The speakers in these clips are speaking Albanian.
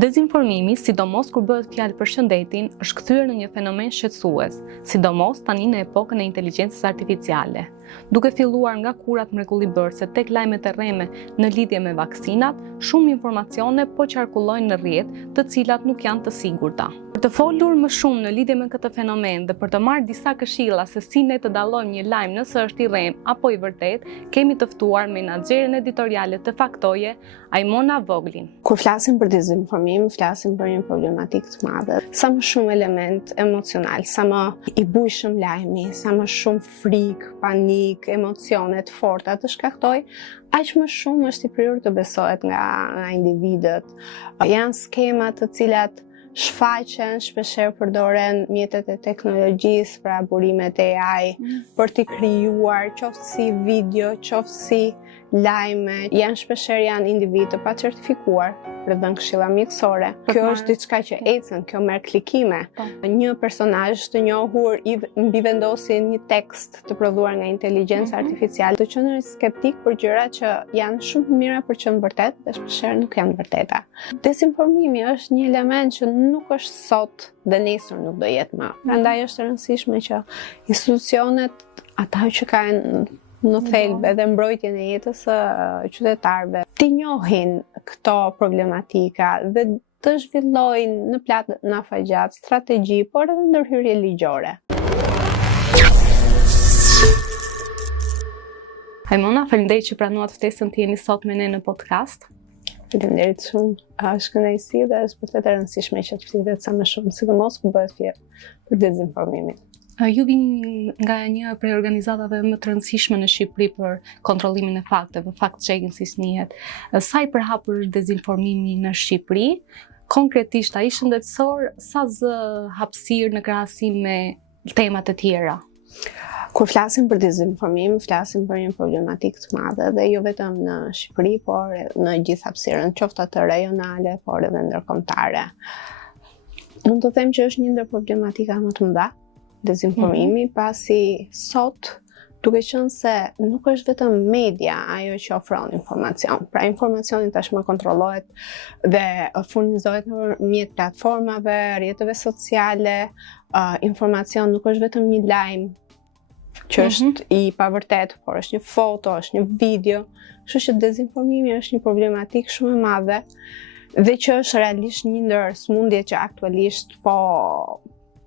Dezinformimi, sidomos kur bëhet fjalë për shëndetin, është kthyer në një fenomen shqetësues, sidomos tani në epokën e inteligjencës artificiale. Duke filluar nga kurat mrekullibërse tek lajmet e rreme në lidhje me vaksinat, shumë informacione po qarkullojnë në rrjet, të cilat nuk janë të sigurta. Për të folur më shumë në lidhje me këtë fenomen dhe për të marrë disa këshilla se si ne të dallojmë një lajm nëse është i rrem apo i vërtet, kemi të ftuar menaxherin editoriale të Faktoje, Ajmona Voglin. Kur flasim për dezinformim, flasim për një problematikë të madhe. Sa më shumë element emocional, sa më i bujshëm lajmi, sa më shumë frikë, panik, emocione të forta të shkaktoj, aq më shumë është i prirur të besohet nga individët. Janë skema të cilat shfaqen, shpeshherë përdoren mjetet e teknologjisë, pra burimet e AI, për t'i krijuar qoftë si video, qoftë si lajme. Janë individ të pacertifikuar për të dhënë këshilla mjekësore. Kjo është diçka që ecën, kjo merr klikime. Një personazh të njohur i mbivendosin një tekst të prodhuar nga inteligjenca artificiale, të qenë skeptik për gjëra që janë shumë mira për qenë vërtet dhe shpeshherë nuk janë vërteta. Dezinformimi është një element që nuk është sot dhe nesër nuk do jetë më. Prandaj është e rëndësishme që institucionet, ata që kanë në thelb edhe mbrojtjen e jetës së qytetarëve, të njohin këto problematika dhe të zhvillojnë në platë në afagjat strategji, por edhe ndërhyrje ligjore. Ajmona, faleminderit që pranuat ftesën të jeni sot me ne në podcast. Faleminderit shumë. Është kënaqësi dhe është vërtet e rëndësishme që të flitet sa më shumë, sidomos kur bëhet fjalë për dezinformimin. Ju vini nga një prej organizatave më të rëndësishme në Shqipëri për kontrollimin e fakteve, fact-checking si snihet. Sa i përhapur është dezinformimi në Shqipëri? Konkretisht, ai shëndetësor, sa zë hapësirë në krahasim me temat e tjera? Kur flasim për dezinformim, flasim për një problematikë të madhe dhe jo vetëm në Shqipëri, por në gjithë hapësirën, qoftë atë rajonale, por edhe ndërkombëtare. Mund të them që është një ndër problematika më të mëdha dezinformimi, pasi sot duke qenë se nuk është vetëm media ajo që ofron informacion. Pra informacioni tashmë kontrollohet dhe furnizohet nëpërmjet platformave, rrjeteve sociale. Informacion nuk është vetëm një lajm që është i pavërtet, por është një foto, është një video. Kështu që dezinformimi është një problematikë shumë e madhe dhe që është realisht një ndër sëmundjet që aktualisht po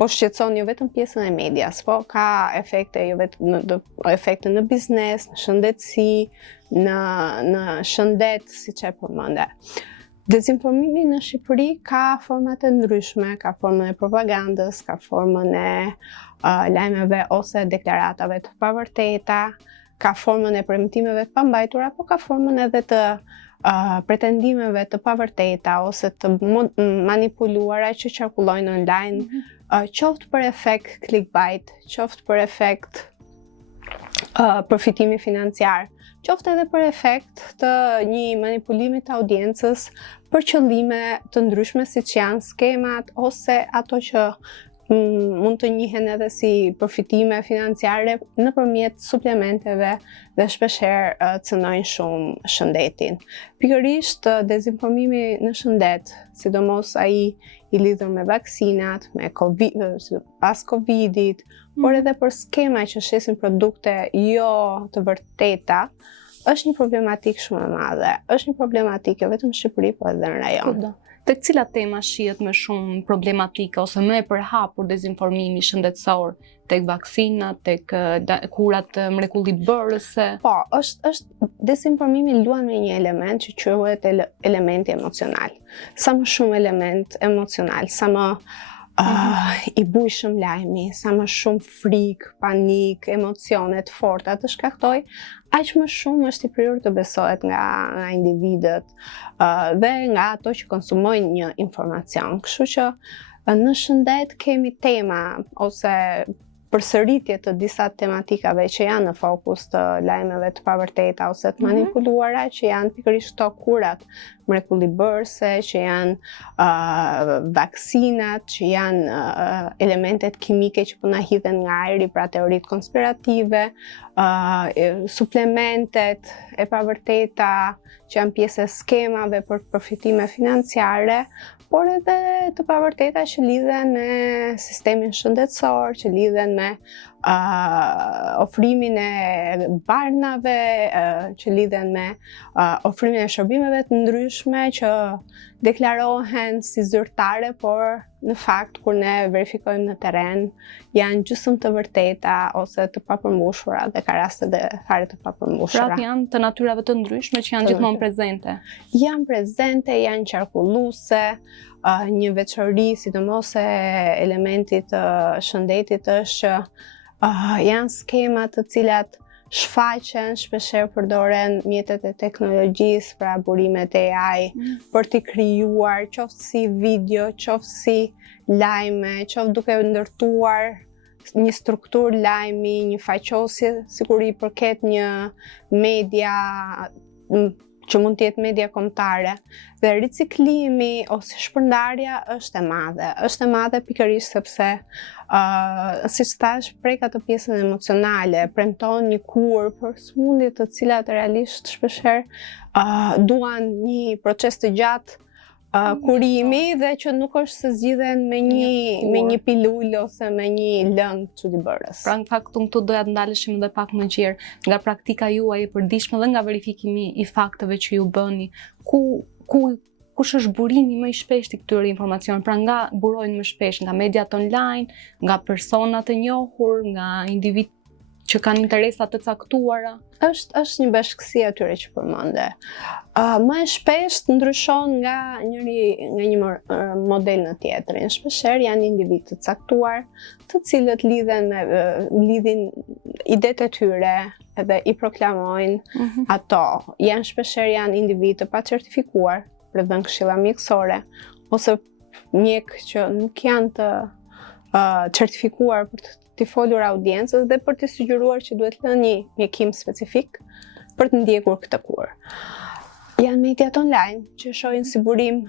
shqetëson jo vetëm pjesën e medias, po ka efekte jo vetëm efekte në biznes, në shëndetësi, në shëndet, siç e përmende. Dezinformimi në Shqipëri ka format e ndryshme, ka formën e propagandës, ka formën e lajmeve ose deklaratave të pavërteta, ka formën e premtimeve të pambajtura, po ka formën edhe të pretendimeve të pavërteta ose të manipuluara që qarkullojnë online, qoftë për efekt clickbait, qoftë për efekt përfitimi financiar, qoftë edhe për efekt të një manipulimi të audiencës për qëllime të ndryshme siç janë skemat ose ato që mund të njihen edhe si përfitime financiare nëpërmjet suplementeve dhe shpeshherë cënojnë shumë shëndetin. Pikërisht dezinformimi në shëndet, sidomos ai i lidhur me vaksinat, me pas Covidit, por edhe për skema që shesin produkte jo të vërteta, është një problematikë shumë e madhe. Është një problematikë jo vetëm në Shqipëri, por edhe në rajon. Tek cilat tema shihet më shumë problematika ose më e përhapur dezinformimi shëndetësor, tek vaksinat, tek kurat mrekullibërëse? Po, dezinformimi luan me një element që quhet elementi emocional. Sa më shumë element emocional, sa më i bujshëm lajmi, sa më shumë frikë, panik, emocione të forta të shkaktoj, aq më shumë është i prirur të besohet nga individët dhe nga ato që konsumojnë një informacion. Kështu që në shëndet kemi tema ose përsëritje të disa tematikave që janë në fokus të lajmeve të pavërteta ose të manipuluara, që janë pikërisht këto kurat mrekulli bërëse, që janë vaksinat, që janë elementet kimike që po na hidhen nga ajri, pra teoritë konspirative, suplementet e pavërteta që janë pjesë e skemave për përfitime financiare, por edhe të pavërteta që lidhen me sistemin shëndetësor, që lidhen me ofrimin e barnave, që lidhen me ofrimin e shërbimeve të ndryshme që deklarohen si zyrtare, por në fakt kur ne verifikojmë në terren janë gjysmë të vërteta ose të papërmbushura dhe ka raste dhe fare të papërmbushura. Pra janë të natyrave të ndryshme që janë gjithmonë prezente. Janë prezente, janë qarkulluese. Një veçori, sidomos e elementit të shëndetit është që janë skema të cilat shfaqen, shpeshherë përdoren mjetet e teknologjisë, pra burimet AI, për t'i krijuar qoftë si video, qoftë si lajme, qoftë duke ndërtuar një strukturë lajmi, një faqosje, sikur i përket një media që mund të jetë media kombëtare, dhe riciklimi ose shpërndarja është e madhe pikërisht sepse siç thash, prek atë pjesën emocionale, premton një kur për sëmundje të cilat realisht shpeshherë duan një proces të gjatë kurimi dhe që nuk është se zgjidhen me një pilulë ose me një lëng çuditëbërës. Pra në fakt këtu doja të ndaleshim edhe pak më gjerë nga praktika juaj e përditshme dhe nga verifikimi i fakteve që ju bëni. Kush është burimi më i shpeshtë i këtyre informacioneve? Pra nga burojnë më shpesh nga mediat online, nga persona të njohur, nga individ që kanë interesa të caktuara? Është një bashkësi atyre që përmende. Më e shpesht ndryshon nga një model në tjetrin. Shpeshherë janë individ të caktuar, të cilët lidhin idetë e tyre edhe i proklamojnë ato. Shpeshherë janë individ të pacertifikuar për dhënë këshilla mjekësore, ose mjek që nuk janë të certifikuar për t'i folur audiencës dhe për t'i sugjeruar që duhet lënë një mjekim specifik për të ndjekur këtë kur. Janë mediat online që shohin si burim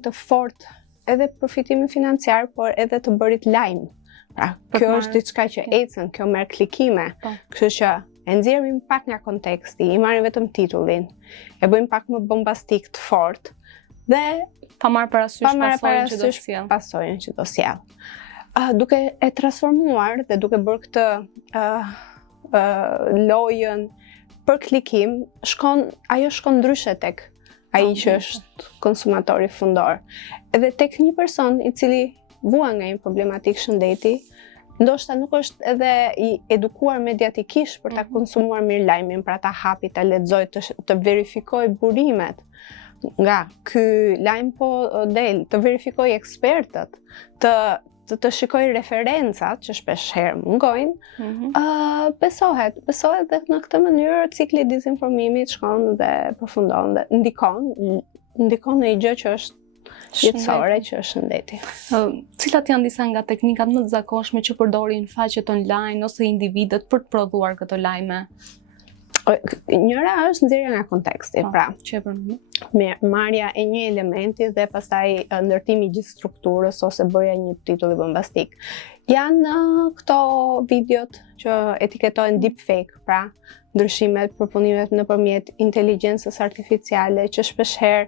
të fortë edhe përfitimi financiar, por edhe të bërit lajm. Pra, kjo është diçka që ecën, kjo merr klikime, kështu që e nxjerrim pak nga konteksti, i marrim vetëm titullin, e bëjmë pak më bombastik të fortë dhe pa marrë parasysh pasojën që do sjell. Duke e transformuar dhe duke bërë këtë lojën për klikim, ajo shkon ndryshe tek ai që është konsumatori fundor. Edhe tek një person i cili vuan nga një problematik shëndeti, ndoshta nuk është edhe i edukuar mediatikisht për ta konsumuar mirë lajmin, pra ta hapi, ta lexoj, të verifikoj burimet. Nga ky lajm po del, të verifikoj ekspertët, të shikoj referencat që shpeshherë mungojnë, besohet dhe në këtë mënyrë cikli i dezinformimit shkon dhe përfundon dhe ndikon në një gjë që është jetësore, që është shëndeti. Cilat janë disa nga teknikat më të zakonshme që përdorin faqet online ose individët për të prodhuar këto lajme? Njëra është nxjerrja nga konteksti, pra marrja e një elementi dhe pastaj ndërtimi i gjithë strukturës ose bërja një titulli bombastik. Janë këto videot që etiketohen deepfake, pra ndryshimet, përpunimet nëpërmjet inteligjencës artificiale që shpeshherë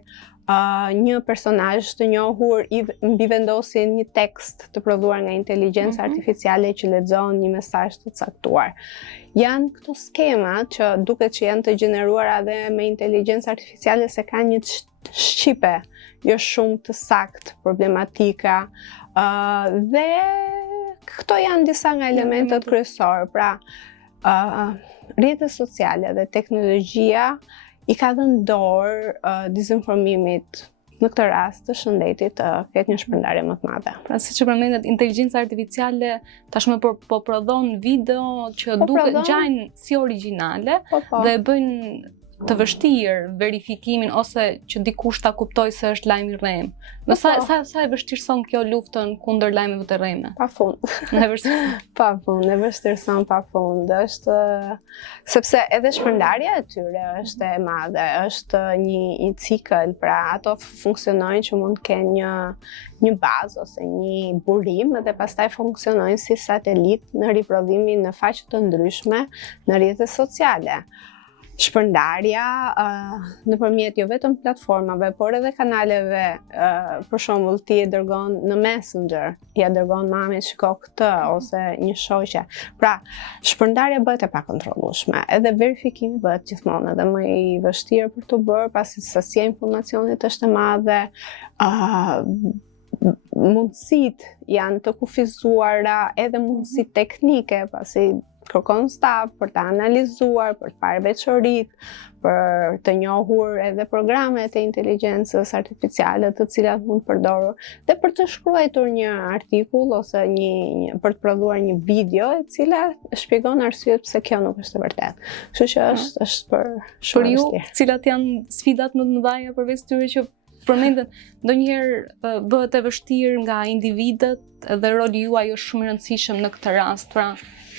një personazh të njohur i mbivendosin një tekst të prodhuar nga inteligjenca artificiale që lexon një mesazh të caktuar. Janë këto skema që duket që janë të gjeneruara dhe me inteligjencë artificiale se kanë një shqipe jo shumë të sakt, problematika, dhe këto janë disa nga elementet kryesor. Pra, rrjetet sociale dhe teknologjia i ka dhënë dorë dezinformimit, në këtë rast të shëndetit, të ketë një shpërndarje më të madhe. Pra siç e përmendet, inteligjenca artificiale tashmë po prodhon video që gjajnë si origjinale dhe bëjnë të vështirë verifikimin ose që dikush ta kuptoj se është lajm i rrem. Në sa e vështirëson kjo luftën kundër lajmeve të rreme? Pafund. E vështirëson. Pafund, e vështirëson pafund. Është sepse edhe shpërndarja e tyre është e madhe, është një cikël, pra ato funksionojnë që mund të kenë një bazë ose një burim dhe pastaj funksionojnë si satelit në riprodhimin në faqe të ndryshme në rrjetet sociale. Shpërndarja nëpërmjet jo vetëm platformave, por edhe kanaleve, për shembull ti e dërgon në Messenger, ja dërgon mamit shiko këtë ose një shoqe. Pra, shpërndarja bëhet e pakontrollueshme, edhe verifikimi bëhet gjithmonë edhe më i vështirë për të bërë, pasi sasia e informacionit është e madhe, mundësitë janë të kufizuara, edhe mundësi teknike, pasi kërkon staf për të analizuar, për të parë veçoritë, për të njohur edhe programet e inteligjencës artificiale të cilat mund përdorur dhe për të shkruar një artikull ose për të prodhuar një video e cila shpjegon arsyet pse kjo nuk është e vërtetë. Kështu që është për shumë Për ju, vështirë. cilat janë sfidat më të mëdha përveç tyre që përmenden, ndonjëherë bëhet e vështirë nga individët dhe roli juaj është shumë i rëndësishëm në këtë rast, pra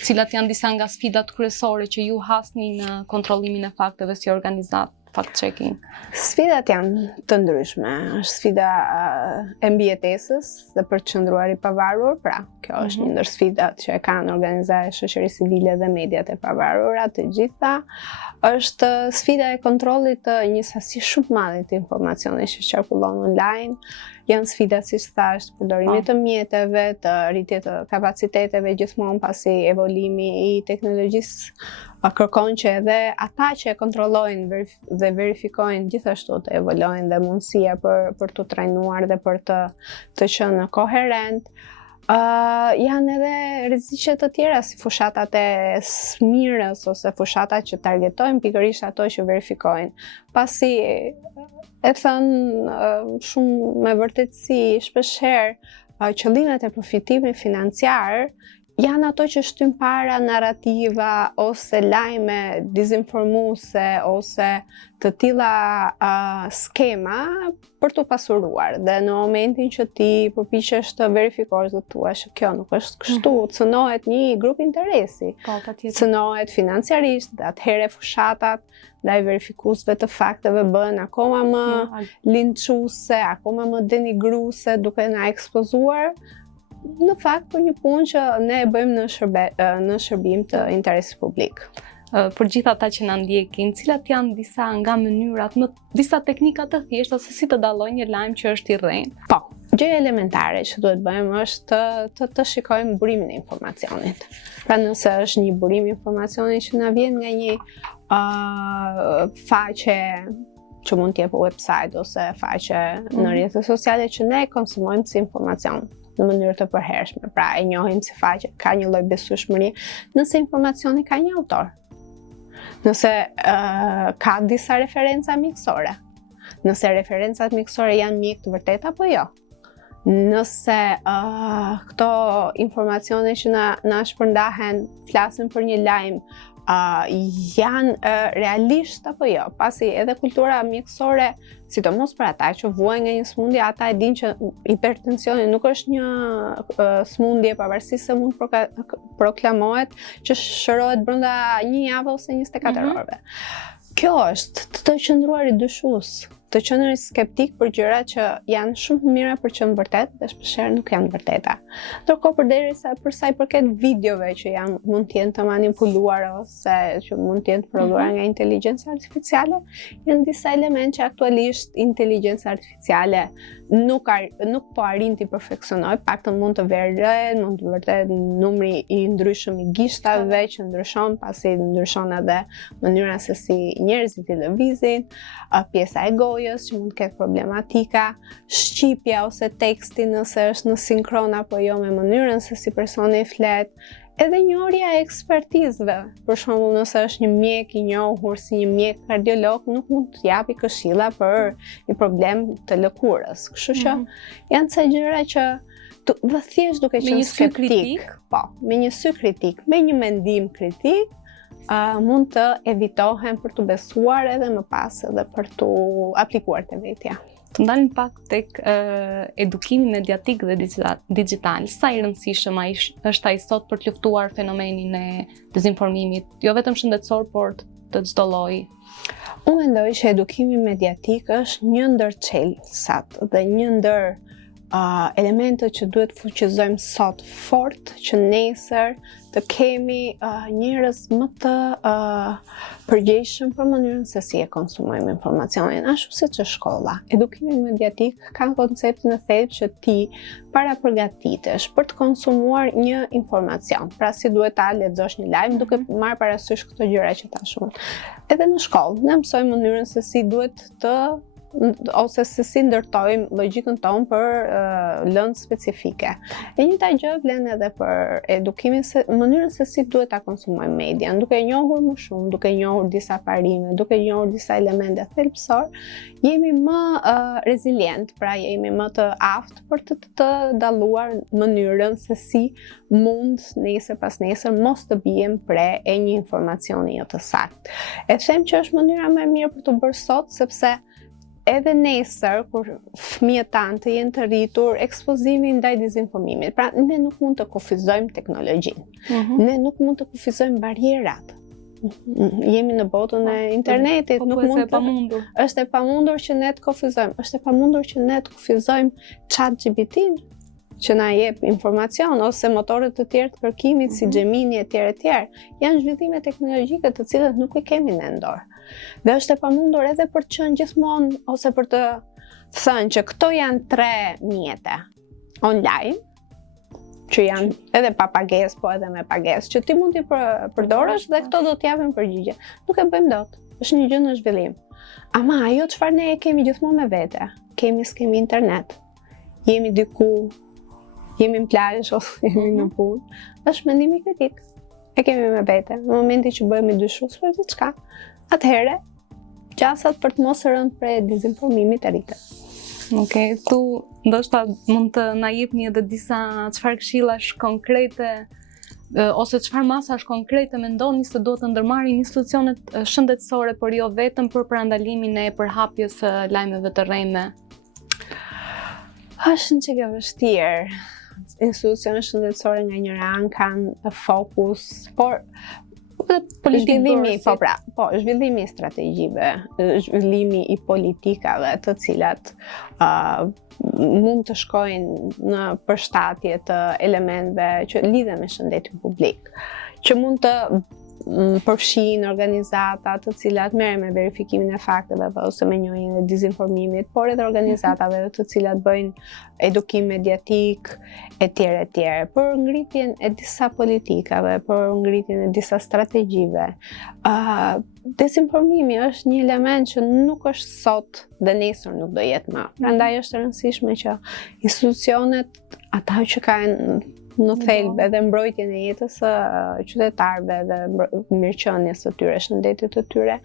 cilat janë disa nga sfidat kryesore që ju hasni në kontrollimin e fakteve si organizat fact-checking? Sfidat janë të ndryshme. Është sfida e mbijetesës dhe për të qëndruar i pavarur, pra kjo është një ndër sfidat që e kanë organizata e shoqërisë civile dhe mediat e pavarura të gjitha. Është sfida e kontrollit të një sasi shumë të madhe të informacionit që qarkullon online. Janë sfidat, siç thash, përdorimit të mjeteve, të rritjes të kapaciteteve gjithmonë, pasi evolimi i teknologjisë kërkon që edhe ata që e kontrollojnë dhe verifikojnë gjithashtu të evolojnë dhe mundësia për të trajnuar dhe për të qenë koherent. Janë edhe rreziqe të tjera si fushatat e smirës ose fushatat që targetojnë pikërisht ato që verifikojnë. Pasi e thënë shumë me vërtetësi, shpeshherë qëllimet e profitimit financiar janë ato që shtyn para narrativa ose lajme dezinformuese ose të tilla skema për të pasuruar. Dhe në momentin që ti përpiqesh të verifikosh dhe thuash që kjo nuk është kështu, cënohet një grup interesi, cënohet financiarisht, dhe atëherë fushatat ndaj verifikuesve të fakteve bëhen akoma më linçuese, akoma më denigruese, duke na ekspozuar në fakt për një punë që ne e bëjmë në shërbim të interesit publik. Për gjithë ata që na ndjekin, cilat janë disa nga mënyrat, disa teknika të thjeshta se si të dallojnë një lajm që është i rrejtë? Po, gjëja elementare që duhet bëjmë është të shikojmë burimin e informacionit. Pra nëse është një burim informacioni që na vjen nga një faqe që mund të jetë website ose faqe në rrjetet sociale që ne konsumojmë si informacion në mënyrë të përhershme, pra e njohim si faqe, ka një lloj besueshmërie, nëse informacioni ka një autor, nëse ka disa referenca mjekësore, nëse referencat mjekësore janë mjek të vërtetë apo jo, nëse këto informacione që na shpërndahen flasin për një lajm janë realisht apo jo, pasi edhe kultura mjekësore, sidomos për ata që vuajnë nga një smundje, ata e dinë që hipertensioni nuk është një smundje pavarësisht se mund proklamohet që shërohet brenda një javë ose 24 orëve. Kjo është të qëndruar i dyshues, të qenë skeptik për gjëra që janë shumë të mira për qenë vërtet dhe shpeshherë nuk janë vërteta. Ndërkohë për sa i përket videove që mund të jenë të manipuluar ose që mund të jenë të prodhuara nga inteligjenca artificiale, janë disa elementë që aktualisht inteligjenca artificiale nuk po arrin të perfeksionojë, paktën mund të verë, mund të vërtet numri i ndryshëm i gishtave që ndryshon, pasi ndryshon edhe mënyra se si njerëzit i lëvizin, pjesa e gojës që mund të ketë problematika, shqipja ose teksti nëse është në sinkron apo jo me mënyrën se si personi flet, edhe njohurja e ekspertizëve. Për shembull, nëse është një mjek i njohur si një mjek kardiolog, nuk mund të japi këshilla për një problem të lëkurës. Kështu që janë ca gjëra që dhe thjesht duke qenë skeptik, po, me një sy kritik, me një mendim kritik, mund të evitohen për të besuar edhe më pas edhe për të aplikuar te vetja. Të ndalim pak tek edukimi mediatik dhe digital. Sa i rëndësishëm është ai sot për të luftuar fenomenin e dezinformimit, jo vetëm shëndetësor, por të çdo lloji? Unë mendoj që edukimi mediatik është një ndër çelësat dhe një ndër elementët që duhet fuqizojmë sot fort, që nesër të kemi njerëz më të përgjegjshëm për mënyrën se si e konsumojmë informacionin, ashtu siç është shkolla. Edukimi mediatik ka konceptin e thellë që ti para përgatitesh për të konsumuar një informacion. Pra si duhet ta lexosh një lajm duke marrë parasysh këto gjëra që tash unë. Edhe në shkollë ne mësojmë mënyrën se si duhet të ose se si ndërtojmë logjikën tonë për lëndë specifike. E njëjta gjë vlen edhe për edukimin mënyrën se si duhet ta konsumojmë median, duke njohur më shumë, duke njohur disa parime, duke njohur disa elemente thelbësor, jemi më rezilient, pra jemi më të aftë për të dalluar mënyrën se si mund nesër pas nesër mos të bijem pre e një informacioni jo të saktë. E them që është mënyra më e mirë për të bërë sot, sepse edhe nesër, kur fëmijët tanë të jenë të rritur, ekspozimi ndaj dezinformimit. Pra, ne nuk mund të kufizojmë teknologjinë. Ne nuk mund të kufizojmë barierat. Jemi në botën e internetit, nuk mund të... Është e pamundur që ne të kufizojmë. Është e pamundur që ne të kufizojmë ChatGPT-n, që na jep informacion, ose motorët të tjerë të kërkimit, si Gemini e tjerë. Janë zhvillime teknologjike të cilët nuk i kemi në dorë. Dhe është e pamundur edhe për të qenë gjithmonë, ose për të thënë që këto janë 3 mjete online, që janë edhe pa pagesë, po edhe me pagesë, që ti mund t'i përdorësh dhe këto do t'japin përgjigje. Nuk e bëjmë dot. Është një gjë në zhvillim. Ama ajo çfarë ne e kemi gjithmonë me vete, s'kemi internet. Jemi diku, jemi në plazh ose jemi në punë, është mendimi kritik. E kemi me vete. Në momentin që bëhemi dyshues për diçka, atëherë gjasat për të mos rënë prej dezinformimit e rritet. Okej, tu ndoshta mund të na jepni edhe disa çfarë këshillash konkrete ose çfarë masash konkrete mendoni se duhet të ndërmarrin institucionet shëndetësore, por jo vetëm për parandalimin e përhapjes së lajmeve të rreme? Është një çike vështirë. Institucionet shëndetësore nga njëra anë kanë fokus, por zhvillimi i strategjive, zhvillimi i politikave të cilat mund të shkojnë në përshtatje të elementeve që lidhen me shëndetin publik, që mund të përfshin organizata të cilat merren me verifikimin e fakteve ose me njohjen e dezinformimit, por edhe organizatave të cilat bëjnë edukim mediatik etj. Për ngritjen e disa politikave, për ngritjen e disa strategjive. Dezinformimi është një element që nuk është sot dhe nesër nuk do jetë më. Prandaj është e rëndësishme që institucionet, ata që kanë në thelb edhe mbrojtjen e jetës së qytetarëve dhe mirëqenies së tyre, shëndetit të tyre,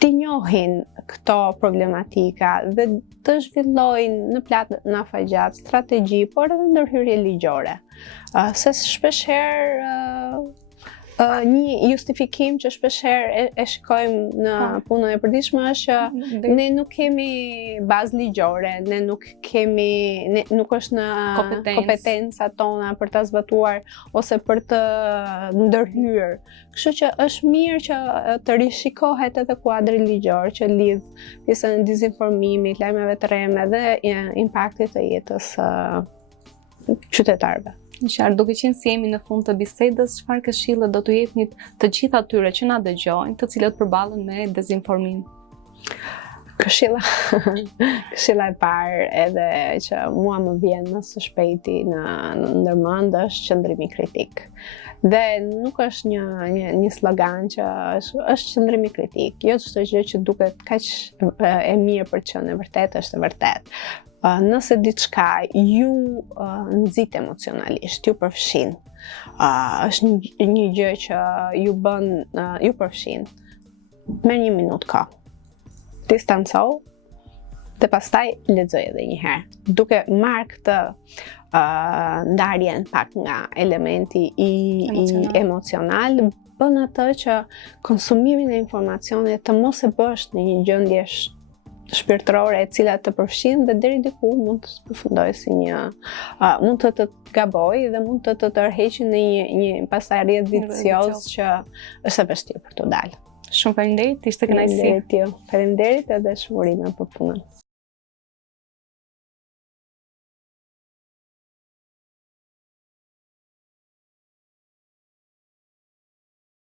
të njohin këto problematika dhe të zhvillojnë në planafagjat strategji, por edhe ndërhyrje ligjore. Se shpeshherë një justifikim që shpeshherë e shikojmë në punën e përditshme është që ne nuk kemi bazë ligjore, ne nuk është në kompetencat tona për ta zbatuar ose për të ndërhyrë. Kështu që është mirë që të rishikohet edhe kuadri ligjor që lidh pjesën e dezinformimit, lajmeve të rreme dhe impaktit të jetës qytetarëve. Qartë, duke qenë si jemi në fund të bisedës, çfarë këshille do t'u jepni të gjithë atyre që na dëgjojnë, të cilët përballen me dezinformim? Këshilla e parë edhe që mua më vjen më së shpejti në ndërmend është qëndrimi kritik. Dhe nuk është një slogan që është qëndrimi kritik. Jo çdo gjë që duket kaq e mirë për të qenë e vërtetë është e vërtetë. Nëse diçka ju nxit emocionalisht, ju përfshin, është një gjë që ju bën, ju përfshin, merr 1 minutë kohë, distanco Dhe pastaj lexoj edhe një herë. Duke marrë këtë ndarjen pak nga elementi i emocional, bën atë që konsumimin e informacionit të mos e bësh në një gjendje shpirtërore e cila të përfshin dhe deri diku mund të përfundoj si një mund të gaboj dhe mund të tërheqë në një pastaj rrjet vicioz që është e vështirë për të dalë. Shumë faleminderit, ishte kënaqësi. Faleminderit edhe shmurime për punën.